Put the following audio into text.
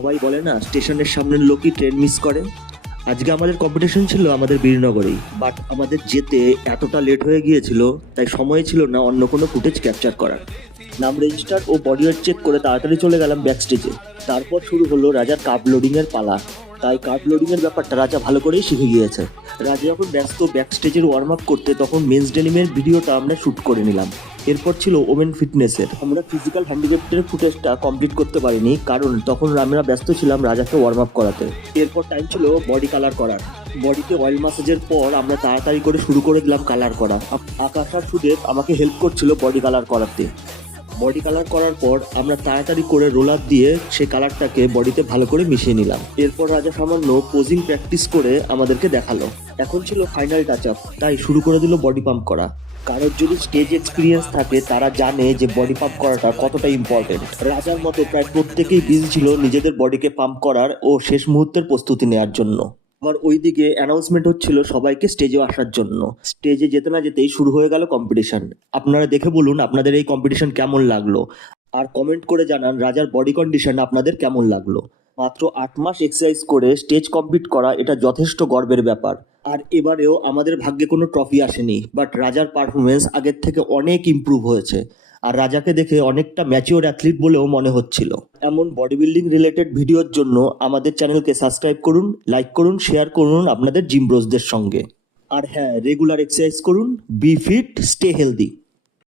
সবাই বলে না স্টেশনের সামনের লোকই ট্রেন মিস করে। আজকে আমাদের কম্পিটিশন ছিল আমাদের বীরনগরেই, বাট আমাদের যেতে এতটা লেট হয়ে গিয়েছিল তাই সময় ছিল না অন্য কোনো ফুটেজ ক্যাপচার করার। নাম রেজিস্টার ও বডি ওয়েট চেক করে তাড়াতাড়ি চলে গেলাম ব্যাক স্টেজে। তারপর শুরু হলো রাজার কার্ড লোডিংয়ের পালা। তাই কার্ড লোডিংয়ের ব্যাপারটা রাজা ভালো করেই শিখে গিয়েছে। রাজা যখন ব্যস্ত ব্যাক স্টেজের ওয়ার্ম আপ করতে, তখন মেন্স ডেনিমের ভিডিওটা আমরা শ্যুট করে নিলাম। এরপর ছিল ওমেন ফিটনেসের। আমরা ফিজিক্যাল হ্যান্ডিক্যাপ্টের ফুটেজটা কমপ্লিট করতে পারিনি, কারণ তখন আমরা ব্যস্ত ছিলাম রাজাকে ওয়ার্ম আপ করাতে। এরপর টাইম ছিল বডি কালার করার। বডিতে অয়েল মাসাজের পর আমরা তাড়াতাড়ি করে শুরু করে দিলাম কালার করা। আকাশ আর সুদেব আমাকে হেল্প করছিল বডি কালার করাতে। বডি কালার করার পর আমরা তাড়াতাড়ি করে রোলার দিয়ে সেই কালারটাকে বডিতে ভালো করে মিশিয়ে নিলাম। এরপর রাজা সামান্য পোজিং প্র্যাকটিস করে আমাদেরকে দেখালো। এখন ছিল ফাইনাল টাচ আপ, তাই শুরু করে দিল বডি পাম্প করা। কারোর যদি স্টেজ এক্সপিরিয়েন্স থাকে তারা জানে যে বডি পাম্প করাটা কতটা ইম্পর্টেন্ট। রাজার মতো প্রায় প্রত্যেকেই বিজি ছিল নিজেদের বডিকে পাম্প করার ও শেষ মুহূর্তের প্রস্তুতি নেওয়ার জন্য। আবার ওইদিকে অ্যানাউন্সমেন্ট হচ্ছিল সবাইকে স্টেজে আসার জন্য। স্টেজে যেতে না যেতেই শুরু হয়ে গেল কম্পিটিশন। আপনারা দেখে বলুন আপনাদের এই কম্পিটিশন কেমন লাগলো, আর কমেন্ট করে জানান রাজার বডি কন্ডিশন আপনাদের কেমন লাগলো। মাত্র 8 মাস এক্সারসাইজ করে স্টেজ কমপ্লিট করা, এটা যথেষ্ট গর্বের ব্যাপার। আর এবারেও আমাদের ভাগ্যে কোনো ট্রফি আসেনি, বাট রাজার পারফরমেন্স আগের থেকে অনেক ইমপ্রুভ হয়েছে। আর রাজাকে দেখে অনেকটা ম্যাচিওর অ্যাথলিট বলেও মনে হচ্ছিল। এমন বডি বিল্ডিং রিলেটেড ভিডিওর জন্য আমাদের চ্যানেলকে সাবস্ক্রাইব করুন, লাইক করুন, শেয়ার করুন আপনাদের জিম ব্রোসদের সঙ্গে। আর হ্যাঁ, রেগুলার এক্সারসাইজ করুন। Be fit, stay healthy.